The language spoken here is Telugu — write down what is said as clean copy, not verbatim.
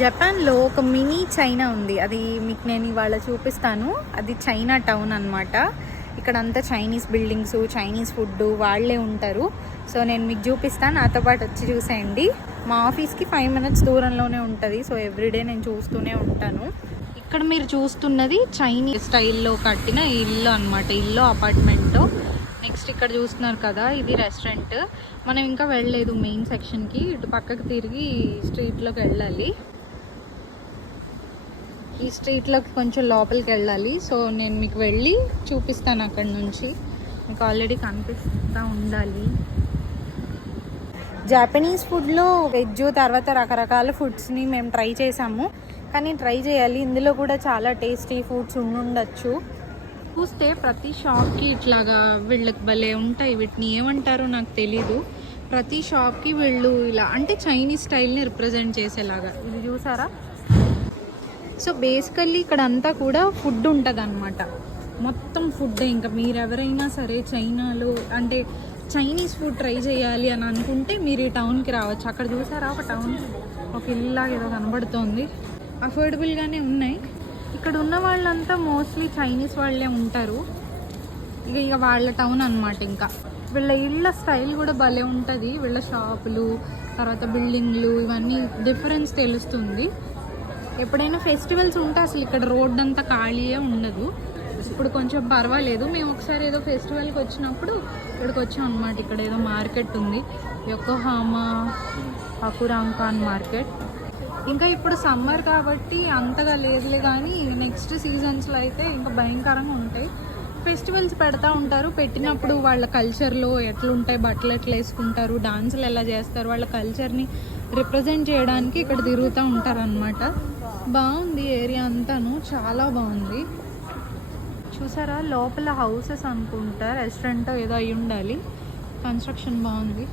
జపాన్లో ఒక మినీ చైనా ఉంది. అది మీకు నేను ఇవాళ చూపిస్తాను. అది చైనా టౌన్ అనమాట. ఇక్కడ అంతా చైనీస్ బిల్డింగ్స్, చైనీస్ ఫుడ్ వాళ్ళే ఉంటారు. సో నేను మీకు చూపిస్తాను, నాతో పాటు వచ్చి చూసేయండి. మా ఆఫీస్కి 5 minutes దూరంలోనే ఉంటుంది. సో ఎవ్రీడే నేను చూస్తూనే ఉంటాను. ఇక్కడ మీరు చూస్తున్నది చైనీస్ స్టైల్లో కట్టిన ఇల్లు అనమాట. ఇల్లు అపార్ట్మెంట్. నెక్స్ట్ ఇక్కడ చూస్తున్నారు కదా, ఇది రెస్టారెంట్. మనం ఇంకా వెళ్ళలేదు మెయిన్ సెక్షన్కి. ఇటు పక్కకి తిరిగి స్ట్రీట్లోకి వెళ్ళాలి. ఈ స్ట్రీట్లోకి కొంచెం లోపలికి వెళ్ళాలి. సో నేను మీకు వెళ్ళి చూపిస్తాను అక్కడ నుంచి. మీకు ఆల్రెడీ కనిపిస్తూ ఉండాలి. జాపనీస్ ఫుడ్లో వెజ్, తర్వాత రకరకాల ఫుడ్స్ని మేము ట్రై చేసాము. కానీ ట్రై చేయాలి, ఇందులో కూడా చాలా టేస్టీ ఫుడ్స్ ఉండొచ్చు. చూస్తే ప్రతి షాప్కి ఇట్లాగా వీళ్ళకి భలే ఉంటాయి. వీటిని ఏమంటారో నాకు తెలీదు. ప్రతి షాప్కి వీళ్ళు ఇలా అంటే చైనీస్ స్టైల్ని రిప్రజెంట్ చేసేలాగా ఇది చూసారా. సో బేసికల్లీ ఇక్కడ అంతా కూడా ఫుడ్ ఉంటుంది అనమాట. మొత్తం ఫుడ్. ఇంకా మీరు ఎవరైనా సరే చైనాలో అంటే చైనీస్ ఫుడ్ ట్రై చేయాలి అని అనుకుంటే మీరు ఈ టౌన్కి రావచ్చు. అక్కడ చూసారా ఒక టౌన్, ఒక ఇల్లా ఏదో కనబడుతోంది. అఫోర్డబుల్గానే ఉన్నాయి. ఇక్కడ ఉన్న వాళ్ళంతా మోస్ట్లీ చైనీస్ వాళ్ళే ఉంటారు. ఇక వాళ్ళ టౌన్ అనమాట. ఇంకా వీళ్ళ ఇళ్ళ స్టైల్ కూడా భలే ఉంటుంది. వీళ్ళ షాపులు, తర్వాత బిల్డింగ్లు, ఇవన్నీ డిఫరెన్స్ తెలుస్తుంది. ఎప్పుడైనా ఫెస్టివల్స్ ఉంటే అసలు ఇక్కడ రోడ్ అంతా ఖాళీయే ఉండదు. ఇప్పుడు కొంచెం పర్వాలేదు. మేము ఒకసారి ఏదో ఫెస్టివల్కి వచ్చినప్పుడు ఇక్కడికి వచ్చాం అనమాట. ఇక్కడ ఏదో మార్కెట్ ఉంది, యొకోహామా హకురాంకాన్ మార్కెట్. ఇంకా ఇప్పుడు సమ్మర్ కాబట్టి అంతగా లేదులే, కానీ నెక్స్ట్ సీజన్స్లో అయితే ఇంకా భయంకరంగా ఉంటాయి. ఫెస్టివల్స్ పెడతా ఉంటారు. పెట్టినప్పుడు వాళ్ళ కల్చర్లో ఎట్లుంటాయి, బట్టలు ఎట్లా వేసుకుంటారు, డాన్సులు ఎలా చేస్తారు, వాళ్ళ కల్చర్ని రిప్రజెంట్ చేయడానికి ఇక్కడ తిరుగుతూ ఉంటారు అనమాట. బాగుంది ఏరియా అంతాను, చాలా బాగుంది. చూసారా లోపల హౌసెస్ అనుకుంటా, రెస్టారెంట్ ఏదో అయి ఉండాలి. కన్స్ట్రక్షన్ బాగుంది.